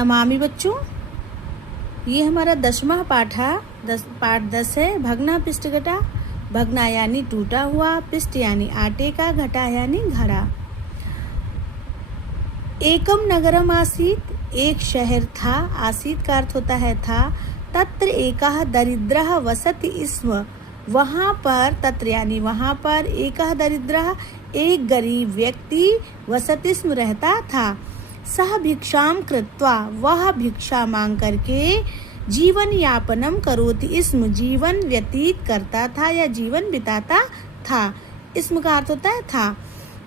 नमामि बच्चों। ये हमारा 10वां पाठ पाठ 10 है। भगना पिष्ट घटा। भगना यानी टूटा हुआ, पिष्ट यानी आटे का, घटा यानी घड़ा। एकम नगरम आसीत, एक शहर था। आसीत का अर्थ होता है था। तत्र एकः दरिद्रः वसति स्म, वहाँ पर, तत्र यानी वहाँ पर, एकः दरिद्रः एक गरीब व्यक्ति, वसति स्म रहता था। सह भिक्षाम कृत्वा, वह भिक्षा मांग करके, जीवन यापनम करोति स्म, जीवन व्यतीत करता था या जीवन बिताता था। इसम का अर्थ होता है था।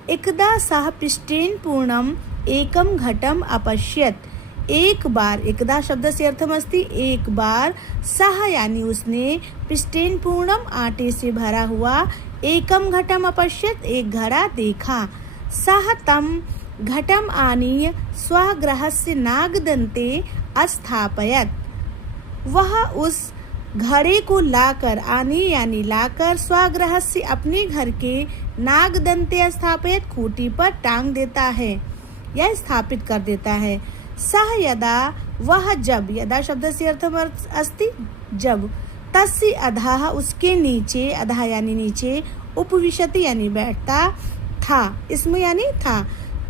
एकदा सह पिष्टेन पूर्णम एकम घटम अपश्यत, एक बार, एकदा शब्द से अर्थमस्ति एक बार, सह यानी उसने, पिष्टेन पूर्णम आटे से भरा हुआ, एकम घटम अपश्यत एक घड़ा देखा। सह तम घटम आनीय स्वगृहस्य नागदन्ते अस्थापयत, वह उस घड़े को लाकर, आनी यानी लाकर, स्वगृहस्य अपने घर के, नागदन्ते स्थापित खूंटी पर टांग देता है या स्थापित कर देता है। सह यदा, वह जब, यदा शब्द से अर्थ अस्ति जब, तस्य अधः उसके नीचे, अधः यानी नीचे, उपविशति यानी बैठता था, इसमें यानी था।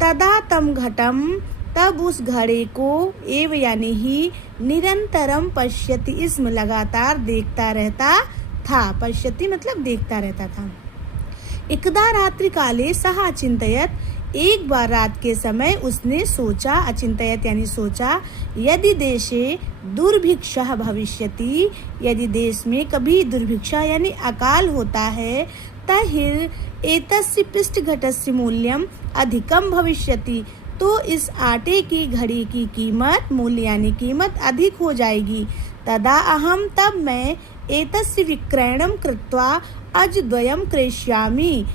तदा तम घटम, तब उस घड़े को, एव यानी ही, निरंतरम पश्यति इसमें लगातार देखता रहता था। पश्यति मतलब देखता रहता था। एकदा रात्रि काले सह अचिंतयत, एक बार रात के समय उसने सोचा, अचिंतयत यानी सोचा, यदि देशे दुर्भिक्षः भविष्यति, यदि देश में कभी दुर्भिक्षा यानी अकाल होता है, तहिर एतस्य पिष्टघटस्य मूल्यम अधिकम भविष्यति, तो इस आटे की घड़ी की कीमत, मूल्य यानी कीमत अधिक हो जाएगी। तदा अहम, तब मैं, एतस्य विक्रयणम कृत्वा अजद्वयम क्रेष्यामि,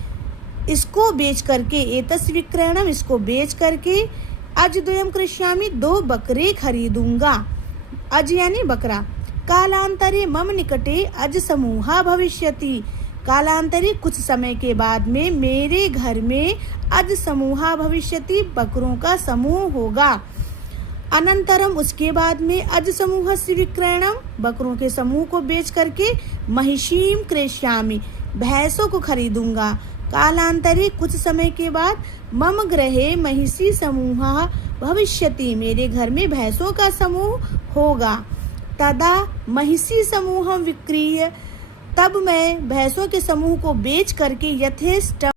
इसको बेच करके, एतस्य विक्रयणम इसको बेच करके, अजद्वयम क्रेष्यामि दो बकरे खरीदूंगा। अज यानी बकरा। कालांतरे मम निकटे अज समूहा भविष्यति, कालांतरे कुछ समय के बाद में मेरे घर में अज समूहा भविष्यति बकरों का समूह होगा। अनंतरम उसके बाद में, अज समूह से विक्रयणम बकरों के समूह को बेच करके, महिषीम क्रेष्यामि भैंसों को खरीदूंगा। कालांतरे कुछ समय के बाद, मम गृहे महिषी समूह भविष्यति मेरे घर में भैंसों का समूह होगा। तदा महिषी समूह विक्रीय, तब मैं भैंसों के समूह को बेच करके यथेष्ट